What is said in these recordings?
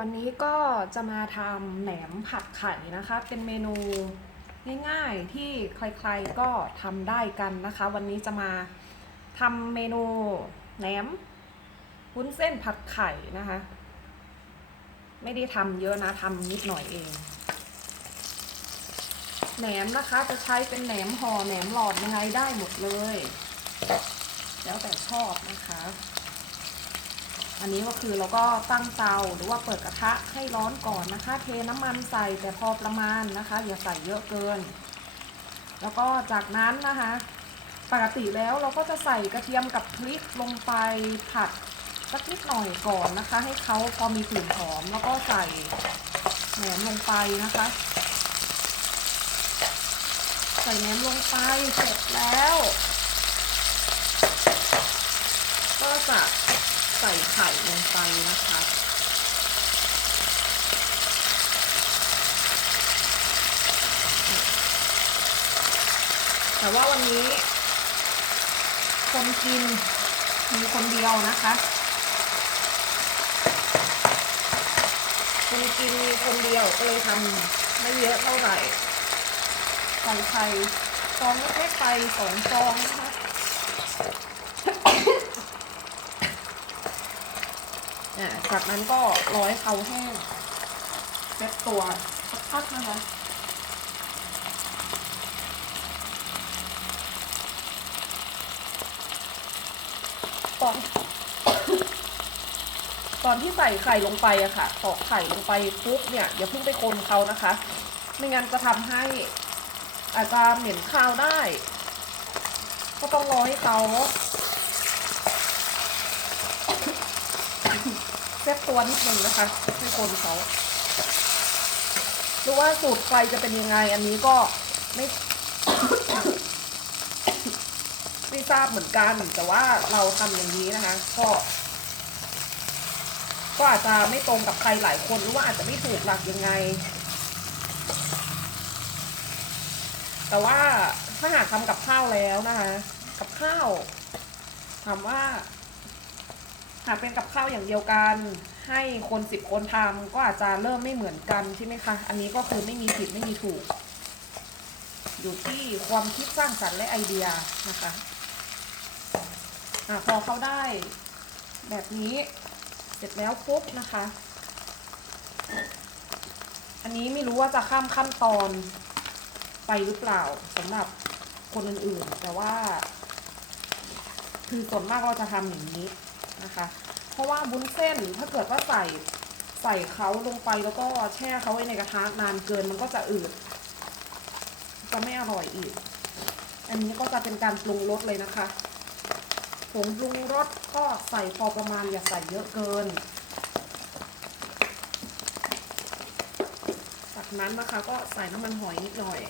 วันนี้ก็จะมาทำแหนมผัดไข่นะคะ เป็นเมนูง่ายๆที่ใครๆก็ทำได้กันนะคะ วันนี้จะมาทำเมนูแหนมวุ้นเส้นผัดไข่นะคะ ไม่ได้ทำเยอะนะทำนิดหน่อยเองแหนมนะคะจะใช้เป็นแหนมห่อแหนมหลอดยังไงได้หมดเลย แล้วแต่ชอบนะคะ อันนี้ก็คือเราก็ตั้งเตาหรือว่าเปิดกระทะให้ร้อนก่อนนะคะ เทน้ำมันใส่แต่พอประมาณนะคะ อย่าใส่เยอะเกิน แล้วก็จากนั้นนะคะ ปกติแล้วเราก็จะใส่กระเทียมกับพริกลงไปผัดสักนิดหน่อยก่อนนะคะ ให้เขาพอมีกลิ่นหอมแล้วก็ใส่แหนมลงไปนะคะ ใส่แหนมลงไปเสร็จแล้ว ก็จะ ส่ไข่ลงไปนะคะแต่ว่าวันนี้ คนกินมีคนเดียวนะคะ คนกินมีคนเดียวก็เลยทำไม่เยอะเท่าไหร่ใส่ไข่ฟองเล็กๆไปสองฟองนะคะ อ่าจากนั้นก็ร้อยเขาแห้งเซ็ตตัวสักพักนะคะตอนตอนที่ใส่ไข่ลงไปอะค่ะตอกไข่ลงไปปุ๊บเนี่ยอย่าเพิ่งไปคนเขานะคะ ไม่งั้นจะทำให้อาจจะเหม็นคาวได้ ก็ต้องรอให้เขา เซตตัวนิดนึงนะคะให้คนเขาหรือว่าสูตรใครจะเป็นยังไง อันนี้ก็ไม่ ไม่ทราบเหมือนกัน แต่ว่าเราทำอย่างนี้นะคะ ก็ ก็อาจจะไม่ตรงกับใครหลายคนหรือว่าอาจจะไม่ถูกหลักยังไง แต่ว่าถ้าหากทำกับข้าวแล้วนะคะ กับข้าวถามว่า หากเป็นกับข้าวอย่างเดียวกัน ให้คนสิบคนทำก็อาจจะเริ่มไม่เหมือนกันใช่ไหมคะ อันนี้ก็คือไม่มีผิดไม่มีถูก อยู่ที่ความคิดสร้างสรรค์และไอเดียนะคะอะพอเขาได้แบบนี้เสร็จแล้วปุ๊บนะคะ อันนี้ไม่รู้ว่าจะข้ามขั้นตอนไปหรือเปล่าสำหรับคนอื่นๆ แต่ว่า คือส่วนมากเราจะทำอย่างนี้ นะคะ เพราะว่าบุ้นเส้นถ้าเกิดว่าใส่ใส่เขาลงไปแล้วก็แช่เขาไว้ในกระทะนานเกินมันก็จะอืด จะไม่อร่อยอีก อันนี้ก็จะเป็นการปรุงรสเลยนะคะผงปรุงรสก็ใส่พอประมาณอย่าใส่เยอะเกิน จากนั้นนะคะก็ใส่น้ำมันหอยนิดหน่อย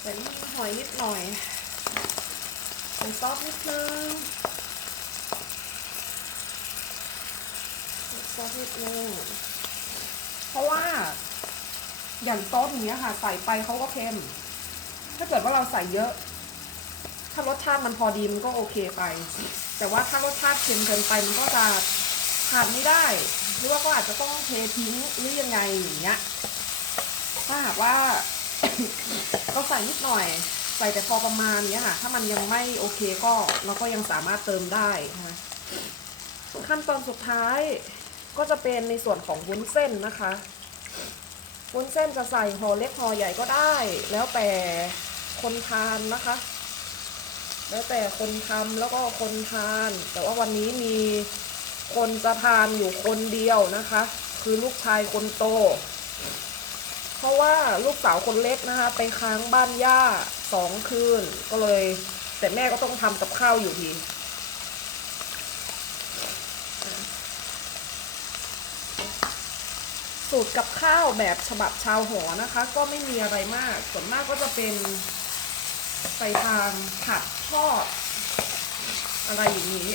ใส่น้ำมันหอยนิดหน่อย ใส่ซอสนิดนึงซอสนิดนึงเพราะว่า อย่างซอสเนี้ยค่ะ ใส่ไปเขาก็เค็ม ถ้าเกิดว่าเราใส่เยอะ ถ้ารสชาติมันพอดีมันก็โอเคไป แต่ว่าถ้ารสชาติเค็มเกินไปมันก็จะทานไม่ได้ หรือว่าก็อาจจะต้องเททิ้งหรือยังไงอย่างเงี้ยถ้าหากว่าเราใส่นิดหน่อย ใส่แต่พอประมาณเนี้ยค่ะ ถ้ามันยังไม่โอเคก็เราก็ยังสามารถเติมได้นะขั้นตอนสุดท้ายก็จะเป็นในส่วนของวุ้นเส้นนะคะวุ้นเส้นจะใส่ห่อเล็กห่อใหญ่ก็ได้ แล้วแต่คนทานนะคะ แล้วแต่คนทำแล้วก็คนทาน แต่ว่าวันนี้มีคนจะทานอยู่คนเดียวนะคะ คือลูกชายคนโต เพราะว่าลูกสาวคนเล็กนะคะ ไปค้างบ้านย่า สองคืนก็เลย แต่แม่ก็ต้องทำกับข้าวอยู่ดีสูตรกับข้าวแบบฉบับชาวหอนะคะ ก็ไม่มีอะไรมาก ส่วนมากก็จะเป็นไปทางผัดทอด อะไรอย่างนี้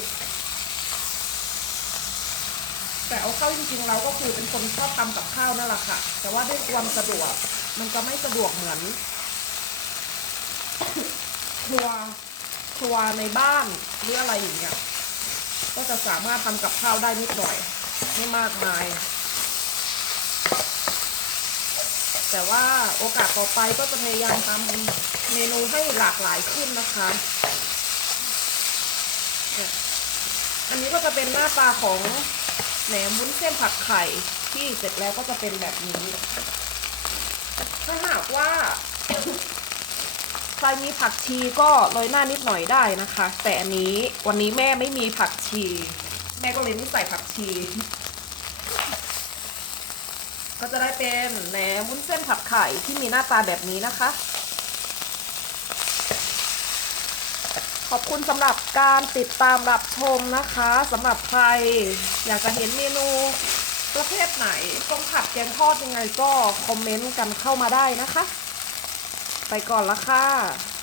แต่เอาเข้าจริงๆเราก็คือเป็นคนชอบทำกับข้าวนั่นแหละค่ะ แต่ว่าด้วยความสะดวกมันจะไม่สะดวกเหมือน ครัวครัวในบ้านหรืออะไรอย่างเงี้ยก็จะสามารถทำกับข้าวได้นิดหน่อยไม่มากมาย แต่ว่าโอกาสต่อไปก็จะพยายามทำเมนูให้หลากหลายขึ้นนะคะอันนี้ก็จะเป็นหน้าตาของแหนมวุ้นเส้นผัดไข่ที่เสร็จแล้วก็จะเป็นแบบนี้ ถ้าหากว่า ใครมีผักชีก็โรยหน้านิดหน่อยได้นะคะ แต่อันนี้วันนี้แม่ไม่มีผักชี แม่ก็เลยไม่ใส่ผักชี ก็จะได้เป็นแหนมวุ้นเส้นผัดไข่ที่มีหน้าตาแบบนี้นะคะ ขอบคุณสำหรับการติดตามรับชมนะคะสำหรับใคร อยากจะเห็นเมนูประเภทไหนต้มผัดแกงทอดยังไงก็คอมเมนต์กันเข้ามาได้นะคะ ไปก่อนละค่ะ